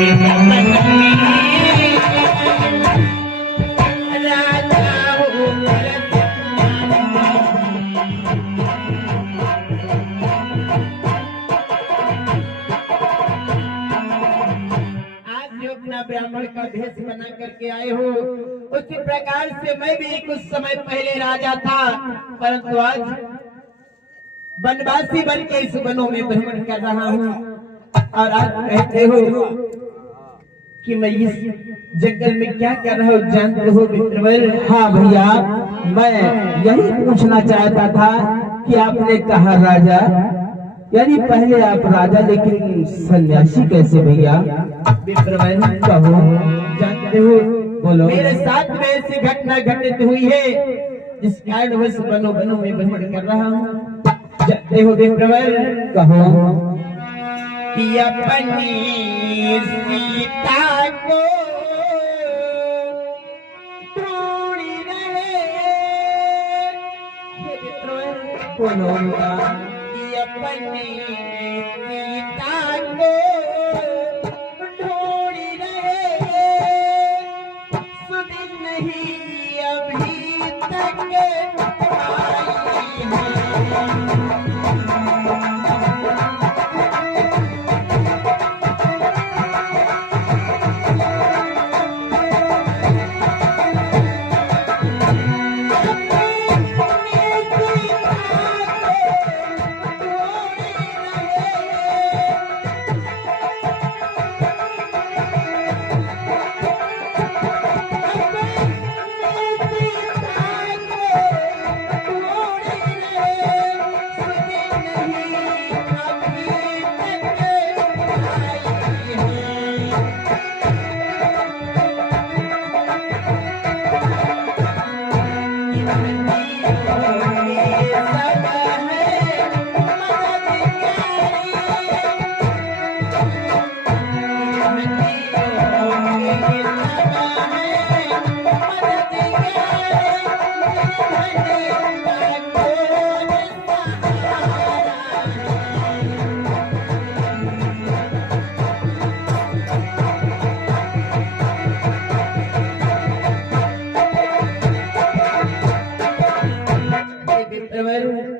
ब्राह्मण का भेष बना करके आए हो, उसी प्रकार से मैं भी कुछ समय पहले राजा था, परंतु आज वनवासी बन के इस वनों में भ्रमण कर रहा हूँ। और आज कहते हो कि मैं इस जंगल में क्या कर रहा हूँ, जानते हो मित्रवर? हाँ भैया, मैं यही पूछना चाहता था कि आपने कहा राजा, यानी पहले आप राजा लेकिन सन्यासी कैसे भैया? मित्रवर कहो, जानते हो, बोलो। मेरे साथ में ऐसी घटना घटित हुई है जिस कारणवश वनों वनों में भ्रमण कर रहा हूँ। जानते हो मित्रवर? कहो। कि अपनी सीता को ढूंढी रहे, ये मित्रवर बोलो। कि अपनी सीता को ढूंढी रहे, सुदिन नहीं अभी तक आई है।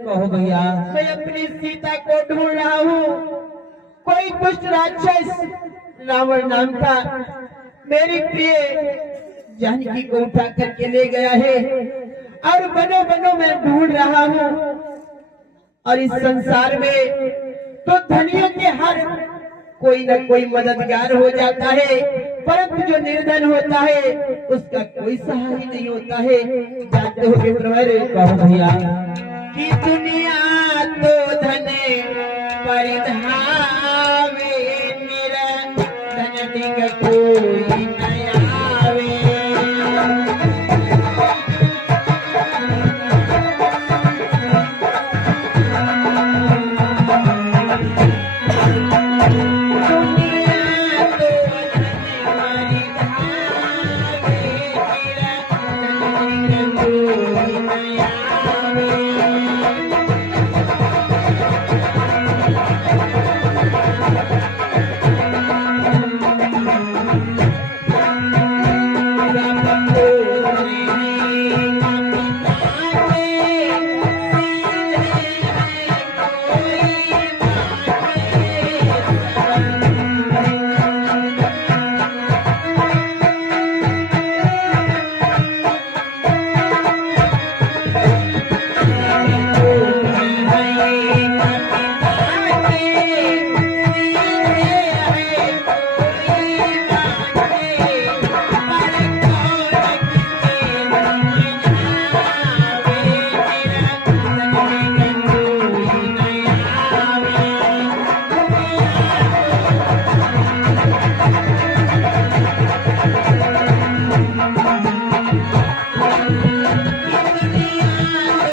कहो भैया। मैं अपनी सीता को ढूंढ रहा हूँ। कोई दुष्ट राक्षस रावण नाम का मेरी प्रिय जानकी को उठा करके ले गया है और बनो बनो मैं ढूंढ रहा हूँ। और इस संसार में तो धनियों के हर कोई न कोई मददगार हो जाता है, परंतु जो निर्धन होता है उसका कोई सहाय नहीं होता है। जानते हो मित्रवर? कहो भैया। कि दुनिया तो धने परिधावे, निरा धन डिग कोई